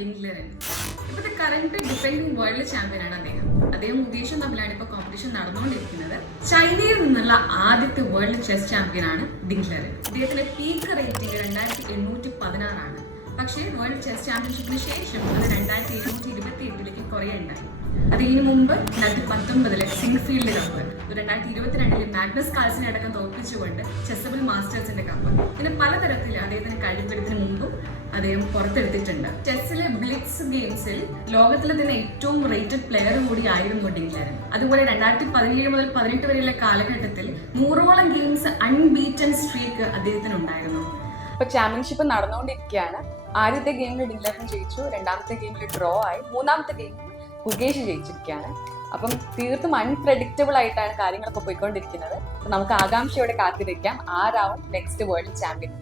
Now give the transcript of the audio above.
ഡിംഗ്ലറൻ. ഇപ്പോഴത്തെ current defending world ചാമ്പ്യനാണ് അദ്ദേഹം മുകേഷും തമ്മിലാണ് ഇപ്പോൾ കോമ്പറ്റീഷൻ നടന്നുകൊണ്ടിരിക്കുന്നത്. ചൈനയിൽ നിന്നുള്ള ആദ്യത്തെ വേൾഡ് ചെസ് ചാമ്പ്യനാണ് ഡിംഗ്ലറൻ. അദ്ദേഹത്തിന്റെ പീക്ക് റേറ്റിംഗ് 2816 പക്ഷേ വേൾഡ് ചെസ് ചാമ്പ്യൻഷിപ്പിന് ശേഷം അത് 2728 കുറയുണ്ടായി. അതിന് മുമ്പ് 2019 സിംഗ്ഫീൽഡ് കപ്പ്, 2022 മാഗ്നസ് കാൾസിനെ അടക്കം തോൽപ്പിച്ചുകൊണ്ട് ചെസ്സബിൾ മാസ്റ്റേഴ്സിന്റെ കപ്പ്, ഇങ്ങനെ പലതരത്തിൽ അദ്ദേഹത്തിന് കഴിവെടുത്തിന് മുമ്പും അദ്ദേഹം പുറത്തെടുത്തിട്ടുണ്ട്. ചെസ്സിലെ ബ്ലിറ്റ്സ് ഗെയിംസിൽ ലോകത്തിലെ തന്നെ ഏറ്റവും റേറ്റഡ് പ്ലെയർ കൂടി ആയിരുന്നു ഡിംഗ്ലറൻ. അതുപോലെ 2017 മുതൽ 2018 വരെയുള്ള കാലഘട്ടത്തിൽ 100ഓളം ഗെയിംസ് അൺബീറ്റൻ സ്ട്രീക്ക് അദ്ദേഹത്തിന് ഉണ്ടായിരുന്നു. ഇപ്പൊ ചാമ്പ്യൻഷിപ്പ് നടന്നുകൊണ്ടിരിക്കുകയാണ്. ആദ്യത്തെ ഗെയിമിൽ ഡിംഗ്ലറൻ ജയിച്ചു, രണ്ടാമത്തെ ഗെയിമിൽ ഡ്രോ ആയി, മൂന്നാമത്തെ ഗെയിമിൽ മുകേഷ് ജയിച്ചിരിക്കുകയാണ്. അപ്പം തീർത്തും അൺപ്രെഡിക്റ്റബിൾ ആയിട്ടാണ് കാര്യങ്ങളൊക്കെ പോയിക്കൊണ്ടിരിക്കുന്നത്. നമുക്ക് ആകാംക്ഷയോടെ കാത്തിരിക്കാം ആരാവും നെക്സ്റ്റ് വേൾഡ് ചാമ്പ്യൻ.